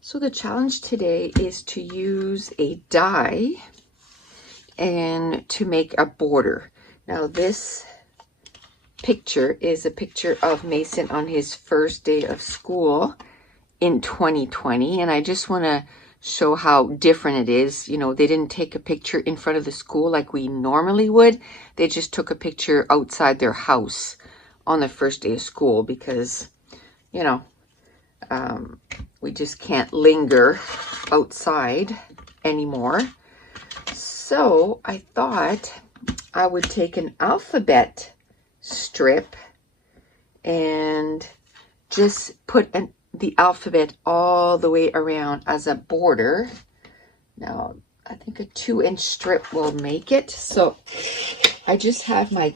So the challenge today is to use a die and to make a border. Now this picture is a picture of Mason on his first day of school in 2020, and I just want to show how different it is. You know, they didn't take a picture in front of the school like we normally would. They just took a picture outside their house on the first day of school because, you know, we just can't linger outside anymore. So I thought I would take an alphabet strip and just put the alphabet all the way around as a border. Now, I think a 2-inch strip will make it. So I just have my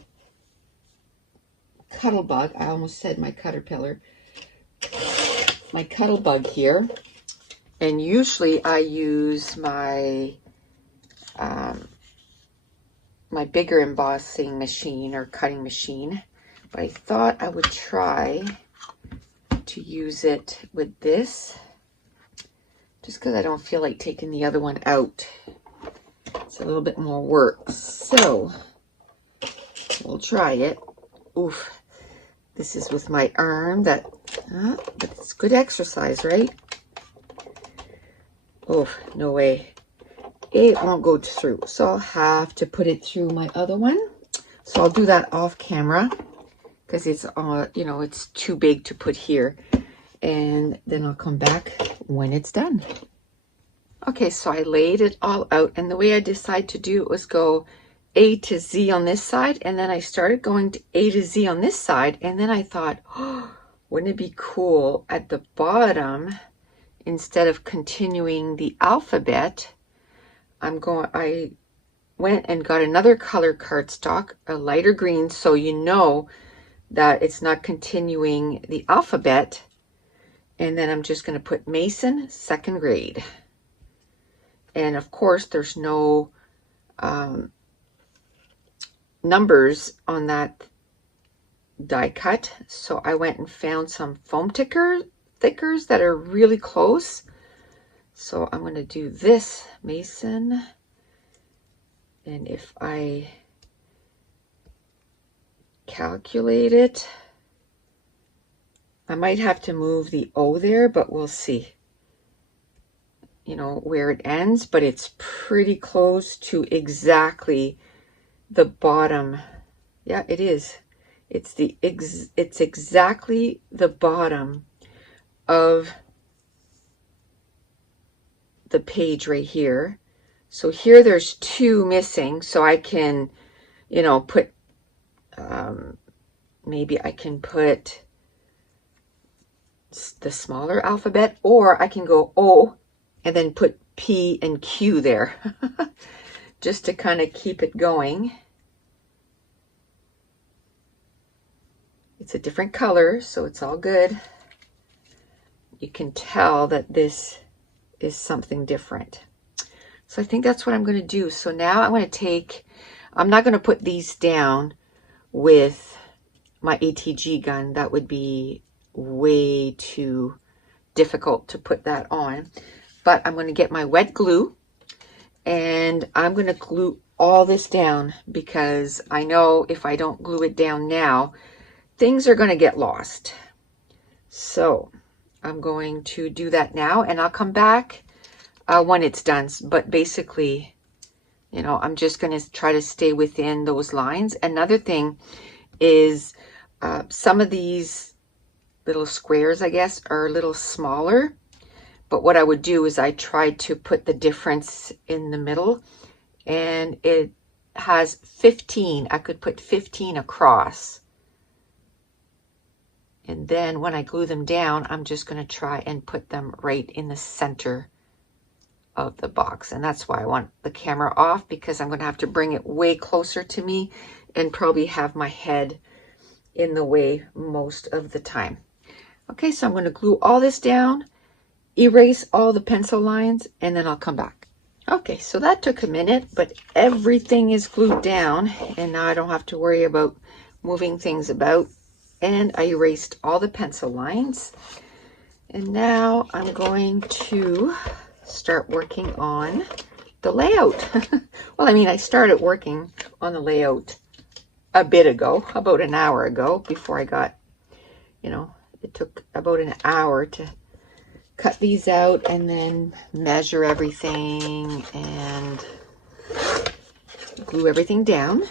Cuttlebug. I almost said my caterpillar. My Cuttlebug here. And usually I use my my bigger embossing machine or cutting machine. But I thought I would try to use it with this, just because I don't feel like taking the other one out. It's a little bit more work, so we'll try it. Oof, this is with my arm, but it's good exercise, right? Oof, no way. It won't go through, so I'll have to put it through my other one. So I'll do that off camera because it's you know, it's too big to put here, and then I'll come back when it's done. Okay, so I laid it all out, and the way I decided to do it was go A to Z on this side, and then I started going to A to Z on this side, and then I thought, oh, wouldn't it be cool at the bottom, instead of continuing the alphabet, I went and got another color cardstock, a lighter green, so you know that it's not continuing the alphabet. And then I'm just going to put Mason, 2nd grade. And of course, there's no numbers on that die cut. So I went and found some foam thickers that are really close. So I'm going to do this, Mason. And if I calculate it, I might have to move the O there, but we'll see, you know, where it ends, but it's pretty close to exactly the bottom. Yeah, it is. It's exactly the bottom of the page right here. So here there's 2 missing, so I can, you know, put maybe I can put the smaller alphabet, or I can go O and then put P and Q there just to kind of keep it going. It's a different color, so it's all good. You can tell that this is something different. So I think that's what I'm going to do. So now I'm going to take, I'm not going to put these down with my ATG gun. That would be way too difficult to put that on. But I'm going to get my wet glue and I'm going to glue all this down, because I know if I don't glue it down now, things are going to get lost. So I'm going to do that now, and I'll come back when it's done. But basically, you know, I'm just going to try to stay within those lines. Another thing is some of these little squares, I guess, are a little smaller. But what I would do is I tried to put the difference in the middle, and it has 15. I could put 15 across. And then when I glue them down, I'm just going to try and put them right in the center of the box. And that's why I want the camera off, because I'm going to have to bring it way closer to me and probably have my head in the way most of the time. Okay, so I'm going to glue all this down, erase all the pencil lines, and then I'll come back. Okay, so that took a minute, but everything is glued down, and now I don't have to worry about moving things about. And I erased all the pencil lines. And now I'm going to start working on the layout. Well, I mean, I started working on the layout a bit ago, about an hour ago, before I got, you know, it took about an hour to cut these out and then measure everything and glue everything down.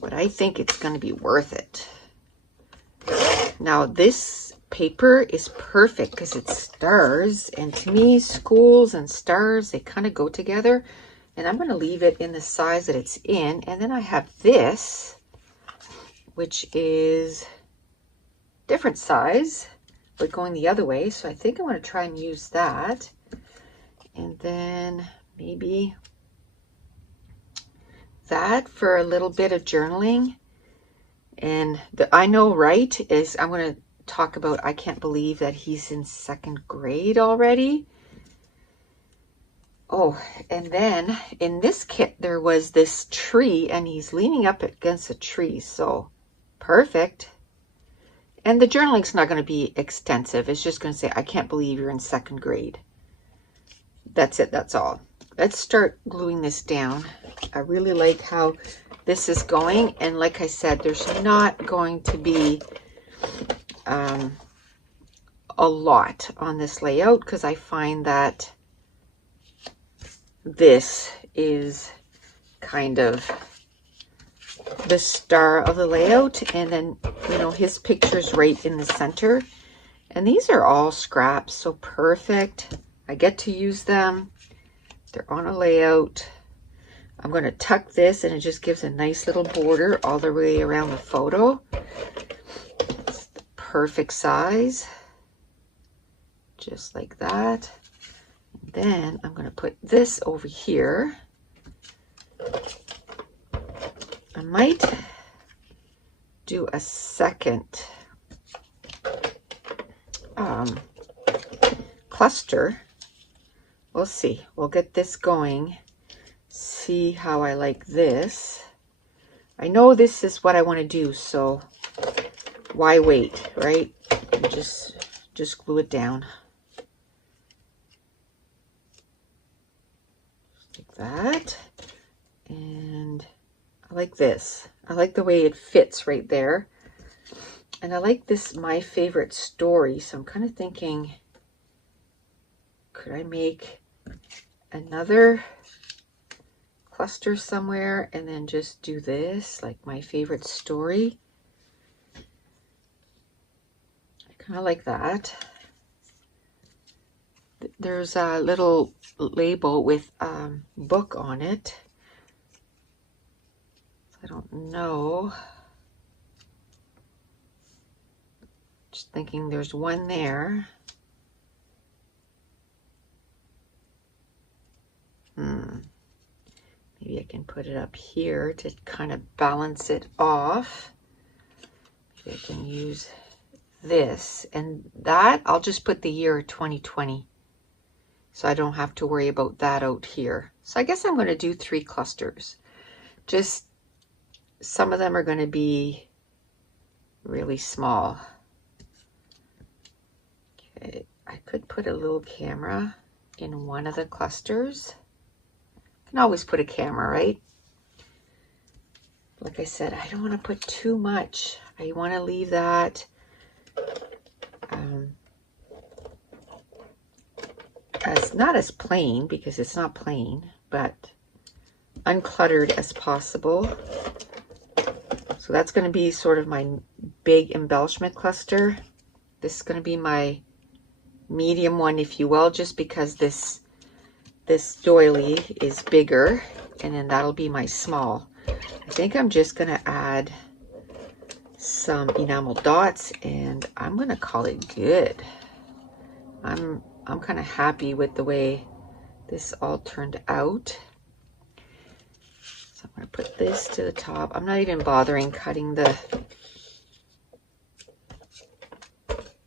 But I think it's going to be worth it. Now this paper is perfect because it's stars, and to me schools and stars, they kind of go together, and I'm going to leave it in the size that it's in. And then I have this, which is different size but going the other way, so I think I want to try and use that. And then maybe that for a little bit of journaling. And the I know right is I'm going to talk about, I can't believe that he's in 2nd grade already. Oh, and then in this kit there was this tree, and he's leaning up against a tree, so perfect. And the journaling's not going to be extensive. It's just going to say, I can't believe you're in 2nd grade. That's it. That's all. Let's start gluing this down. I really like how this is going. And like I said, there's not going to be a lot on this layout, because I find that this is kind of the star of the layout, and then, you know, his picture's right in the center. And these are all scraps, so perfect. I get to use them. They're on a layout. I'm going to tuck this, and it just gives a nice little border all the way around the photo. It's the perfect size, just like that. And then I'm going to put this over here. I might do a second cluster. We'll see. We'll get this going. See how I like this. I know this is what I want to do, so why wait, right? Just glue it down. Just like that. And I like this. I like the way it fits right there. And I like this, my favorite story. So I'm kind of thinking, could I make another cluster somewhere and then just do this, like my favorite story? I kind of like that. There's a little label with book on it. I don't know. Just thinking there's one there. Maybe I can put it up here to kind of balance it off. Maybe I can use this, and that I'll just put the year 2020, so I don't have to worry about that out here. So I guess I'm going to do 3 clusters. Just some of them are going to be really small. Okay, I could put a little camera in one of the clusters. Can always put a camera, right? Like I said, I don't want to put too much. I want to leave that as not as plain, because it's not plain, but uncluttered as possible. So that's going to be sort of my big embellishment cluster. This is going to be my medium one, if you will, just because this doily is bigger, and then that'll be my small. I think I'm just going to add some enamel dots, and I'm going to call it good. I'm kind of happy with the way this all turned out. So I'm going to put this to the top. I'm not even bothering cutting the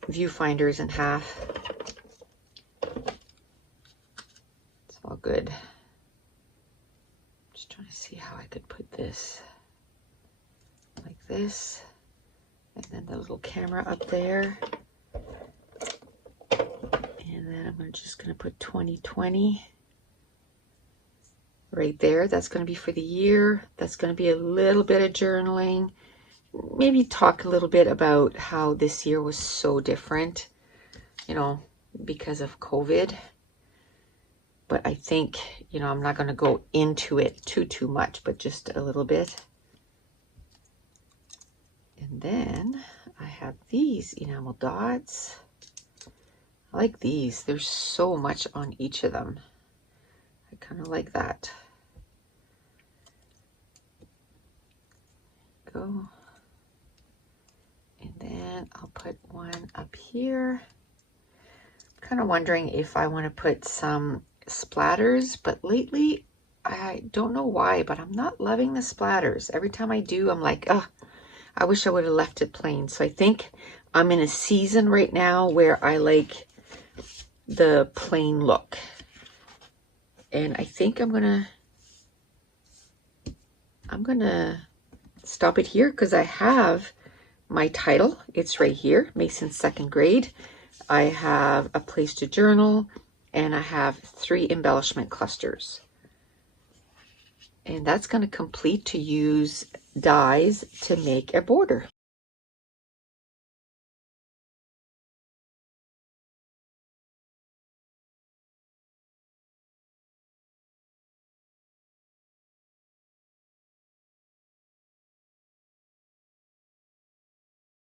viewfinders in half. It's all good. Just trying to see how I could put this like this, and then the little camera up there. then I'm just going to put 2020 right there. That's going to be for the year. That's going to be a little bit of journaling. Maybe talk a little bit about how this year was so different, you know, because of COVID. But I think, you know, I'm not going to go into it too much, but just a little bit. And then I have these enamel dots. I like these. There's so much on each of them. I kind of like that. Go. And then I'll put one up here. I'm kind of wondering if I want to put some splatters, but lately I don't know why, but I'm not loving the splatters. Every time I do, I'm like, oh, I wish I would have left it plain. So I think I'm in a season right now where I like the plain look. And I think I'm gonna stop it here because I have my title. It's right here, Mason's second grade. I have a place to journal, and I have 3 embellishment clusters. And that's going to complete to use dies to make a border.